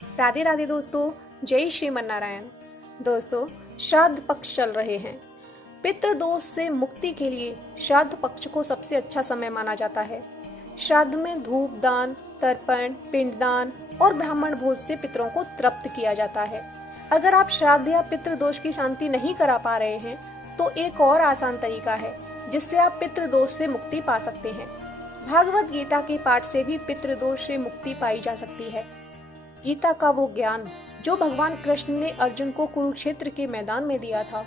राधे राधे दोस्तों, जय श्रीमन नारायण। दोस्तों, श्राद्ध पक्ष चल रहे हैं। पितृ दोष से मुक्ति के लिए श्राद्ध पक्ष को सबसे अच्छा समय माना जाता है। श्राद्ध में धूप दान, तर्पण, पिंडदान और ब्राह्मण भोज से पितरों को तृप्त किया जाता है। अगर आप श्राद्ध या पितृ दोष की शांति नहीं करा पा रहे हैं तो एक और आसान तरीका है जिससे आप पितृ दोष से मुक्ति पा सकते हैं। भागवत गीता के पाठ से भी पितृ दोष से मुक्ति पाई जा सकती है। गीता का वो ज्ञान जो भगवान कृष्ण ने अर्जुन को कुरुक्षेत्र के मैदान में दिया था।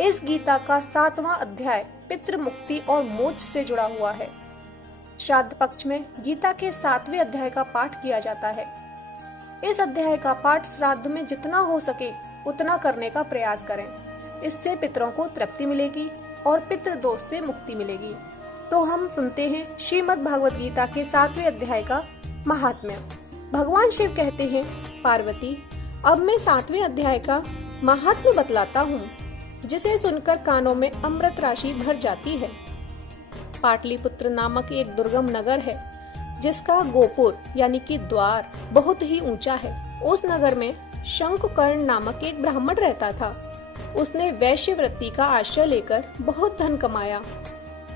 इस गीता का 7वां अध्याय पितृ मुक्ति और मोक्ष से जुड़ा हुआ है। श्राद्ध पक्ष में गीता के 7वें अध्याय का पाठ किया जाता है। इस अध्याय का पाठ श्राद्ध में जितना हो सके उतना करने का प्रयास करें। इससे पितरों को तृप्ति मिलेगी और पितृ दोष से मुक्ति मिलेगी। तो हम सुनते हैं श्रीमद् भागवत गीता के 7वें अध्याय का महात्म्य। भगवान शिव कहते हैं, पार्वती, अब मैं 7वें अध्याय का महात्म्य बतलाता हूँ, जिसे सुनकर कानों में अमृत राशि भर जाती है। पाटलिपुत्र नामक एक दुर्गम नगर है जिसका गोपुर यानी कि द्वार बहुत ही ऊंचा है। उस नगर में शंकुकर्ण नामक एक ब्राह्मण रहता था। उसने वैश्य वृत्ति का आश्रय लेकर बहुत धन कमाया,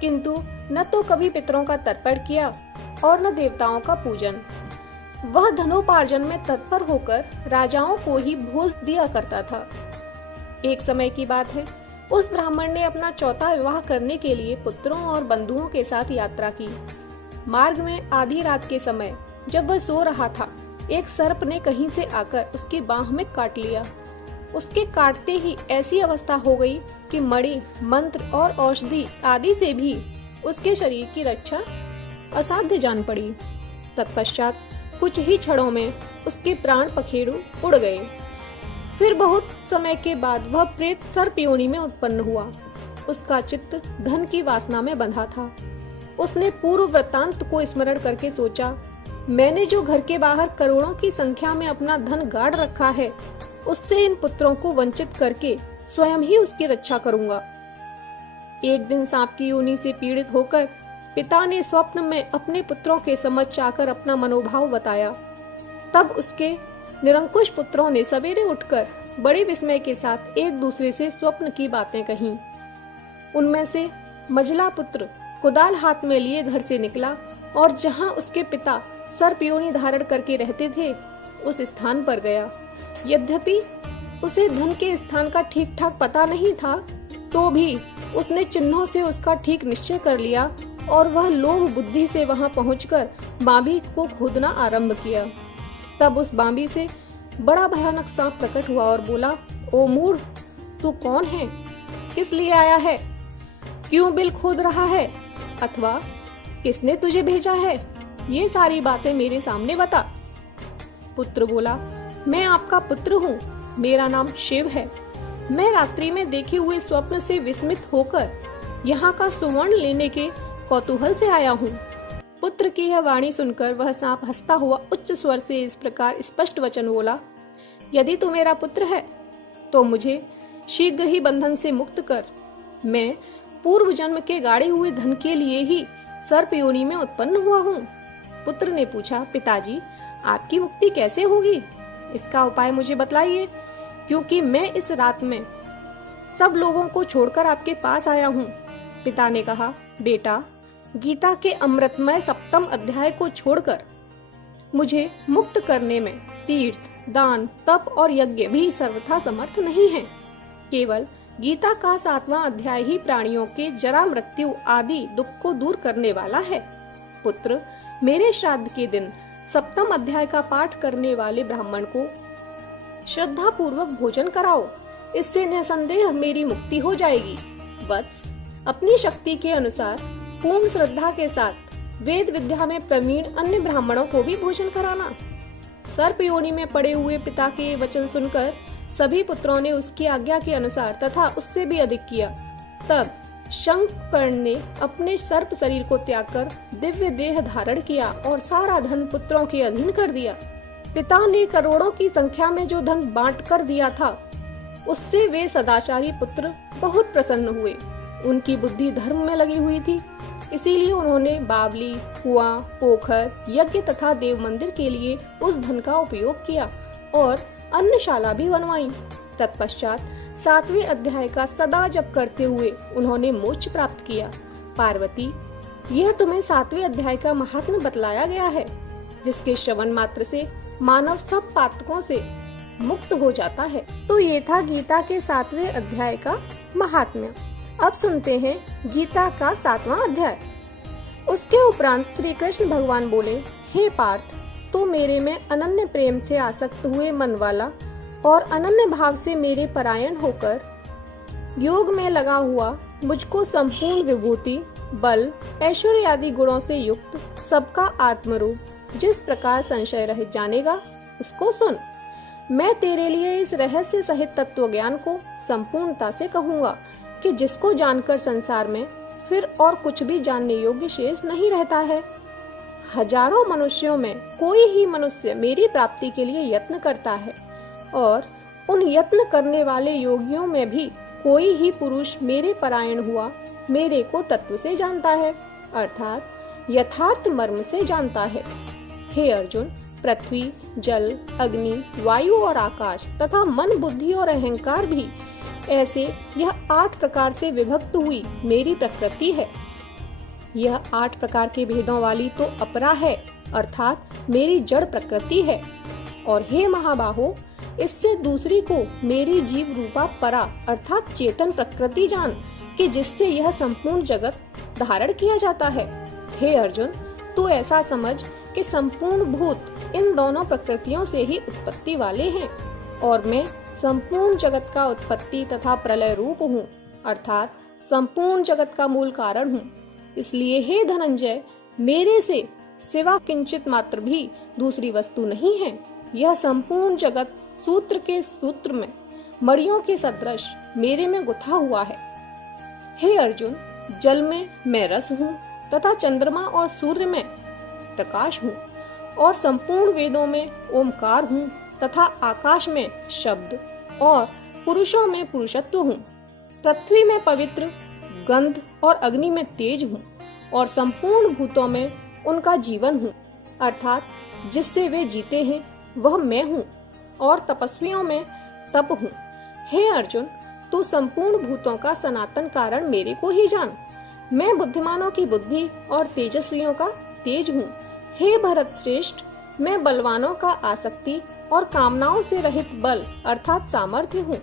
किंतु न तो कभी पितरों का तर्पण किया और न देवताओं का पूजन। वह धनोपार्जन में तत्पर होकर राजाओं को ही भोज दिया करता था। एक समय की बात है, उस ब्राह्मण ने अपना चौथा विवाह करने के लिए पुत्रों और बंधुओं के साथ यात्रा की। मार्ग में आधी रात के समय जब वह सो रहा था, एक सर्प ने कहीं से आकर उसकी बाह में काट लिया। उसके काटते ही ऐसी अवस्था हो गई कि मणि, मंत्र और औषधि आदि से भी उसके शरीर की रक्षा असाध्य जान पड़ी। तत्पश्चात कुछ ही क्षणों में उसके प्राण पखेरु उड़ गए। फिर बहुत समय के बाद वह प्रेत सर्प योनि में उत्पन्न हुआ। उसका चित्त धन की वासना में बंधा था। उसने पूर्व वृत्तांत को स्मरण करके सोचा, मैंने जो घर के बाहर करोड़ों की संख्या में अपना धन गाड़ रखा है, उससे इन पुत्रों को वंचित करके स्वयं ही उसकी रक्षा करूंगा। एक दिन सांप की योनि से पीड़ित होकर पिता ने स्वप्न में अपने पुत्रों के समक्ष आकर अपना मनोभाव बताया। तब उसके निरंकुश पुत्रों ने सवेरे उठकर बड़े विस्मय के साथ एक दूसरे से स्वप्न की बातें कहीं। उनमें से मझला पुत्र कुदाल हाथ में लिए घर से निकला और जहां उसके पिता सर्प योनि धारण करके रहते थे, उस स्थान पर गया। यद्यपि उसे धन के स्थान का ठीक ठाक पता नहीं था, तो भी उसने चिन्हों से उसका ठीक निश्चय कर लिया और वह लोभ बुद्धि से वहां पहुंचकर बांबी को खोदना आरंभ किया। तब उस बांबी से बड़ा भयानक सांप प्रकट हुआ और बोला, ओ मूढ़, तू कौन है? किस लिए आया है? क्यों बिल खोद रहा है? अथवा किसने तुझे भेजा है? ये सारी बातें मेरे सामने बता। पुत्र बोला, मैं आपका पुत्र हूँ, मेरा नाम शिव है। मैं रात्रि में देखे हुए स्वप्न से विस्मित होकर यहाँ का सुवर्ण लेने के कौतूहल से आया हूँ। पुत्र की यह वाणी सुनकर वह सांप हंसता हुआ उच्च स्वर से इस प्रकार स्पष्ट वचन बोला, यदि तू मेरा पुत्र है तो मुझे शीघ्र ही बंधन से मुक्त कर। मैं पूर्व जन्म के गाड़े हुए धन के लिए ही सर्प योनि में उत्पन्न हुआ हूँ। पुत्र ने पूछा, पिताजी, आपकी मुक्ति कैसे होगी? इसका उपाय मुझे बतलाइए, क्योंकि मैं इस रात में सब लोगों को छोड़कर आपके पास आया हूँ। पिता ने कहा, बेटा, गीता के अमृतमय 7वें अध्याय को छोड़कर मुझे मुक्त करने में तीर्थ, दान, तप और यज्ञ भी सर्वथा समर्थ नहीं है। केवल गीता का 7वां अध्याय ही प्राणियों के जरा, मृत्यु आदि दुख को दूर करने वाला है। पुत्र, मेरे श्राद्ध के दिन 7वें अध्याय का पाठ करने वाले ब्राह्मण को श्रद्धा पूर्वक भोजन कराओ। इससे निसंदेह मेरी मुक्ति हो जाएगी। वत्स, अपनी शक्ति के अनुसार पूर्ण श्रद्धा के साथ वेद विद्या में प्रवीण अन्य ब्राह्मणों को भी भोजन कराना। सर्प योनि में पड़े हुए पिता के वचन सुनकर सभी पुत्रों ने उसकी आज्ञा के अनुसार तथा उससे भी अधिक किया। तब शंकुकर्ण ने अपने सर्प शरीर को त्याग कर दिव्य देह धारण किया और सारा धन पुत्रों के अधीन कर दिया। पिता ने करोड़ों की संख्या में जो धन बांट कर दिया था, उससे वे सदाचारी पुत्र बहुत प्रसन्न हुए। उनकी बुद्धि धर्म में लगी हुई थी, इसीलिए उन्होंने बावली, कुआं, पोखर, यज्ञ तथा देव मंदिर के लिए उस धन का उपयोग किया और अन्नशाला भी बनवाई। तत्पश्चात 7वें अध्याय का सदा जप करते हुए उन्होंने मोक्ष प्राप्त किया। पार्वती, यह तुम्हें 7वें अध्याय का महात्म्य बतलाया गया है, जिसके श्रवण मात्र से मानव सब पातकों से मुक्त हो जाता है। तो ये था गीता के 7वें अध्याय का महात्म्य। अब सुनते हैं गीता का 7वां अध्याय। उसके उपरांत श्री कृष्ण भगवान बोले, हे पार्थ, तू मेरे में अनन्य प्रेम से आसक्त हुए मन वाला और अनन्य भाव से मेरे परायण होकर योग में लगा हुआ मुझको संपूर्ण विभूति, बल, ऐश्वर्य आदि गुणों से युक्त सबका आत्मरूप जिस प्रकार संशय रहित जानेगा, उसको सुन। मैं तेरे लिए इस रहस्य सहित तत्व ज्ञान को संपूर्णता से कहूँगा कि जिसको जानकर संसार में फिर और कुछ भी जानने योग्य शेष नहीं रहता है। हजारों मनुष्यों में कोई ही मनुष्य मेरी प्राप्ति के लिए यत्न करता है और उन यत्न करने वाले योगियों में भी कोई ही पुरुष मेरे परायण हुआ मेरे को तत्व से जानता है, अर्थात यथार्थ मर्म से जानता है। हे अर्जुन, पृथ्वी, जल, अग्नि, वायु और आकाश तथा मन, बुद्धि और अहंकार भी ऐसे यह 8 प्रकार से विभक्त हुई मेरी प्रकृति है। यह 8 प्रकार के भेदों वाली तो अपरा है, अर्थात मेरी जड़ प्रकृति है। और हे महाबाहो, इससे दूसरी को मेरी जीव रूपा परा अर्थात चेतन प्रकृति जान कि जिससे यह संपूर्ण जगत धारण किया जाता है। हे अर्जुन, तू ऐसा समझ कि संपूर्ण भूत इन दोनों प्रकृतियों से ही उत्पत्ति वाले हैं और मैं संपूर्ण जगत का उत्पत्ति तथा प्रलय रूप हूँ, अर्थात संपूर्ण जगत का मूल कारण हूँ। इसलिए हे धनंजय, मेरे से सिवा किंचित मात्र भी दूसरी वस्तु नहीं है। यह संपूर्ण जगत सूत्र के सूत्र में मड़ियों के सदृश मेरे में गुथा हुआ है। हे अर्जुन, जल में मैं रस हूँ तथा चंद्रमा और सूर्य में प्रकाश हूँ और संपूर्ण वेदों में ओमकार हूँ तथा आकाश में शब्द और पुरुषों में पुरुषत्व हूँ। पृथ्वी में पवित्र, गंध और अग्नि में तेज हूँ और संपूर्ण भूतों में उनका जीवन हूँ, अर्थात जिससे वे जीते हैं वह मैं हूँ और तपस्वियों में तप हूँ। हे अर्जुन, तू संपूर्ण भूतों का सनातन कारण मेरे को ही जान। मैं बुद्धिमानों की बुद्धि और तेजस्वियों का तेज हूँ। हे भरत श्रेष्ठ, मैं बलवानों का आसक्ति और कामनाओं से रहित बल अर्थात सामर्थ्य हूँ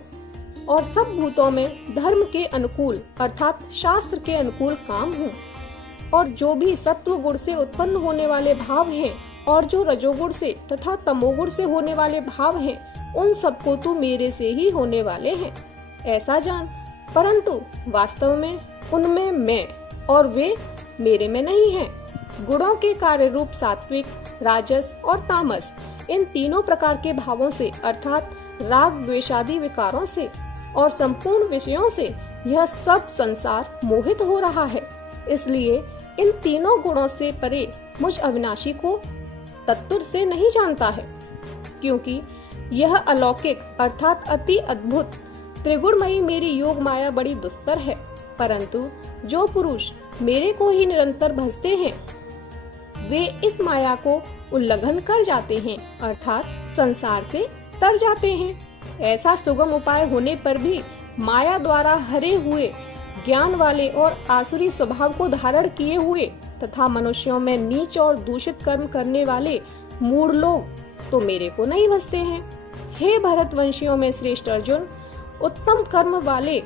और सब भूतों में धर्म के अनुकूल अर्थात शास्त्र के अनुकूल काम हूँ। और जो भी सत्व गुण से उत्पन्न होने वाले भाव हैं और जो रजोगुण से तथा तमोगुण से होने वाले भाव हैं, उन सबको तू मेरे से ही होने वाले हैं, ऐसा जान। परंतु वास्तव में उनमें मैं और वे मेरे में नहीं हैं। गुणों के कार्य रूप सात्विक, राजस और तामस, इन तीनों प्रकार के भावों से अर्थात राग, द्वेषादि विकारों से और संपूर्ण विषयों से यह सब संसार मोहित हो रहा है। इसलिए इन तीनों गुणों से परे मुझ अविनाशी को तत्व से नहीं जानता है, क्योंकि यह अलौकिक अर्थात अति अद्भुत त्रिगुणमयी मेरी योग माया बड़ी दुस्तर है। परंतु जो पुरुष मेरे को ही निरंतर भजते हैं, वे इस माया को उल्लंघन कर जाते हैं, अर्थात संसार से तर जाते हैं। ऐसा सुगम उपाय होने पर भी माया द्वारा हरे हुए ज्ञान वाले और आसुरी स्वभाव को धारण किए हुए तथा मनुष्यों में नीच और दूषित कर्म करने वाले मूढ़ लोग तो मेरे को नहीं भजते हैं। हे भरतवंशियों में श्रेष्ठ अर्जुन, उत्तम कर्म वाले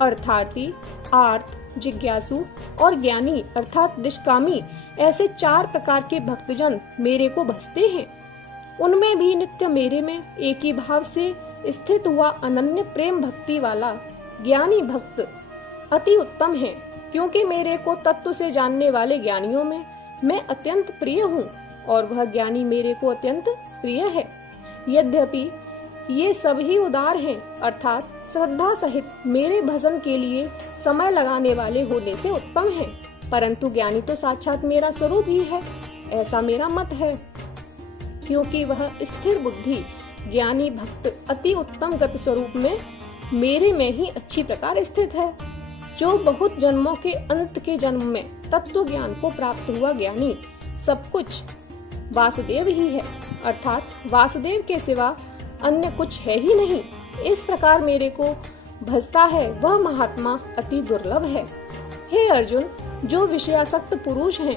अर्थार्थी, आर्त, जिज्ञासु और ज्ञानी अर्थात निष्कामी, ऐसे 4 प्रकार के भक्तजन मेरे को भजते हैं। उनमें भी नित्य मेरे में एक ही भाव से स्थित हुआ अनन्य प्रेम भक्ति वाला ज्ञानी भक्त अति उत्तम है, क्योंकि मेरे को तत्व से जानने वाले ज्ञानियों में मैं अत्यंत प्रिय हूँ और वह ज्ञानी मेरे को अत्यंत प्रिय है। यद्यपि ये सभी उदार हैं, अर्थात श्रद्धा सहित मेरे भजन के लिए समय लगाने वाले होने से उत्तम हैं, परंतु ज्ञानी तो साक्षात मेरा स्वरूप ही है, ऐसा मेरा मत है। क्योंकि वह स्थिर बुद्धि ज्ञानी भक्त अति उत्तम गत स्वरूप में मेरे में ही अच्छी प्रकार स्थित है। जो बहुत जन्मों के अंत के जन्म में तत्व ज्ञान को प्राप्त हुआ ज्ञानी सब कुछ वासुदेव ही है, अर्थात वासुदेव के सिवा अन्य कुछ है ही नहीं। इस प्रकार मेरे को भजता है वह महात्मा अति दुर्लभ है। हे अर्जुन, जो विषयासक्त पुरुष हैं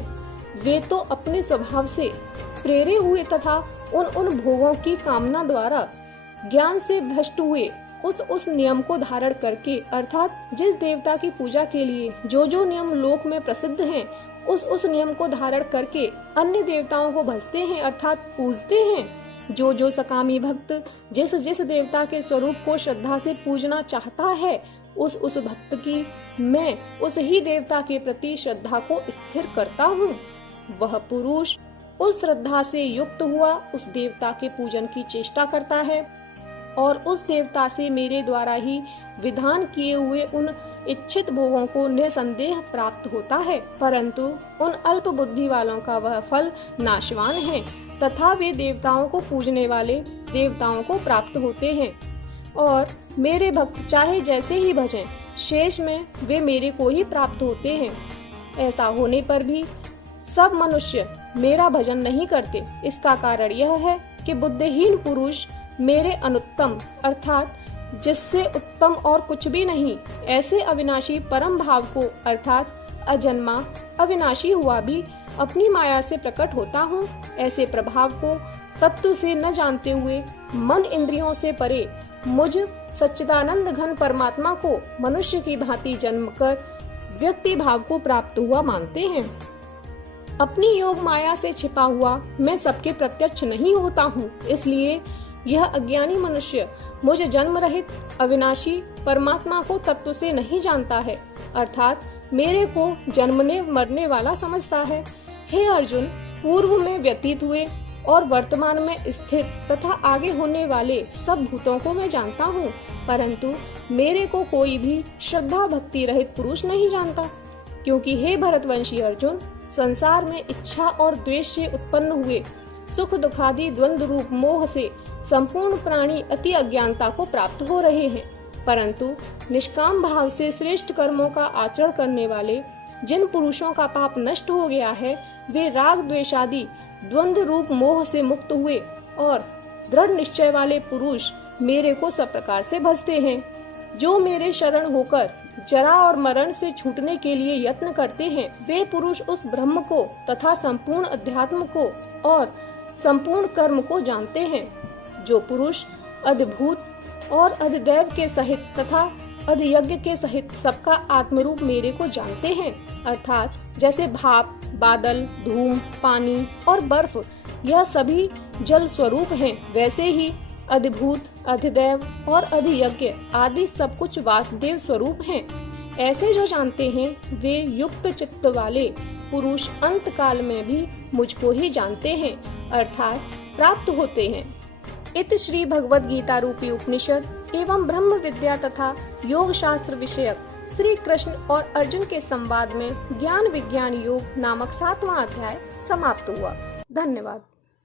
वे तो अपने स्वभाव से प्रेरे हुए तथा उन भोगों की कामना द्वारा ज्ञान से भ्रष्ट हुए उस नियम को धारण करके, अर्थात जिस देवता की पूजा के लिए जो नियम लोक में प्रसिद्ध हैं, उस नियम को धारण करके अन्य देवताओं को भजते हैं, अर्थात पूजते हैं। जो सकामी भक्त जिस देवता के स्वरूप को श्रद्धा से पूजना चाहता है, उस भक्त की मैं उस ही देवता के प्रति श्रद्धा को स्थिर करता हूँ। वह पुरुष उस श्रद्धा से युक्त हुआ उस देवता के पूजन की चेष्टा करता है और उस देवता से मेरे द्वारा ही विधान किए हुए उन इच्छित भोगों को निसंदेह प्राप्त होता है, परंतु उन अल्प बुद्धि वालों का वह फल नाशवान है तथा वे देवताओं को पूजने वाले देवताओं को प्राप्त होते हैं और मेरे भक्त चाहे जैसे ही भजें, शेष में वे मेरे को ही प्राप्त होते हैं। ऐसा होने पर भी सब मनुष्य मेरा भजन नहीं करते। इसका कारण यह है कि बुद्धिहीन पुरुष मेरे अनुत्तम अर्थात जिससे उत्तम और कुछ भी नहीं ऐसे अविनाशी परम भाव को अर्थात अजन्मा अविनाशी हुआ भी अपनी माया से प्रकट होता हूँ, ऐसे प्रभाव को तत्व से न जानते हुए मन इंद्रियों से परे मुझ सच्चिदानंद घन परमात्मा को मनुष्य की भांति जन्म कर व्यक्ति भाव को प्राप्त हुआ मानते हैं। अपनी योग माया से छिपा हुआ मैं सबके प्रत्यक्ष नहीं होता हूँ, इसलिए यह अज्ञानी मनुष्य मुझ जन्म रहित अविनाशी परमात्मा को तत्व से नहीं जानता है, अर्थात मेरे को जन्मने मरने वाला समझता है। हे अर्जुन, पूर्व में व्यतीत हुए और वर्तमान में स्थित तथा आगे होने वाले सब भूतों को मैं जानता हूँ, परंतु मेरे को कोई भी श्रद्धा भक्ति रहित पुरुष नहीं जानता, क्योंकि हे भरतवंशी अर्जुन, संसार में इच्छा और द्वेष से उत्पन्न हुए सुख दुखादि द्वंद्व रूप मोह से संपूर्ण प्राणी अति अज्ञानता को प्राप्त हो रहे हैं, परंतु निष्काम भाव से श्रेष्ठ कर्मों का आचरण करने वाले जिन पुरुषों का पाप नष्ट हो गया है, वे राग द्वेषादि द्वंद्व रूप मोह से मुक्त हुए और दृढ़ निश्चय वाले पुरुष मेरे को सब प्रकार से भजते हैं। जो मेरे शरण होकर जरा और मरण से छूटने के लिए यत्न करते हैं, वे पुरुष उस ब्रह्म को तथा संपूर्ण अध्यात्म को और संपूर्ण कर्म को जानते हैं। जो पुरुष अधिभूत और अधिदैव के सहित तथा अधियज्ञ के सहित सबका आत्मरूप मेरे को जानते हैं, अर्थात जैसे भाप, बादल, धूम, पानी और बर्फ यह सभी जल स्वरूप हैं, वैसे ही अधिभूत, अधिदैव और अधियज्ञ आदि सब कुछ वासुदेव स्वरूप हैं। ऐसे जो जानते हैं वे युक्त चित्त वाले पुरुष अंत काल में भी मुझको ही जानते हैं, अर्थात प्राप्त होते हैं। इत श्री भगवद गीता रूपी उपनिषद एवं ब्रह्म विद्या तथा योग शास्त्र विषयक श्री कृष्ण और अर्जुन के संवाद में ज्ञान विज्ञान योग नामक 7वां अध्याय समाप्त हुआ। धन्यवाद।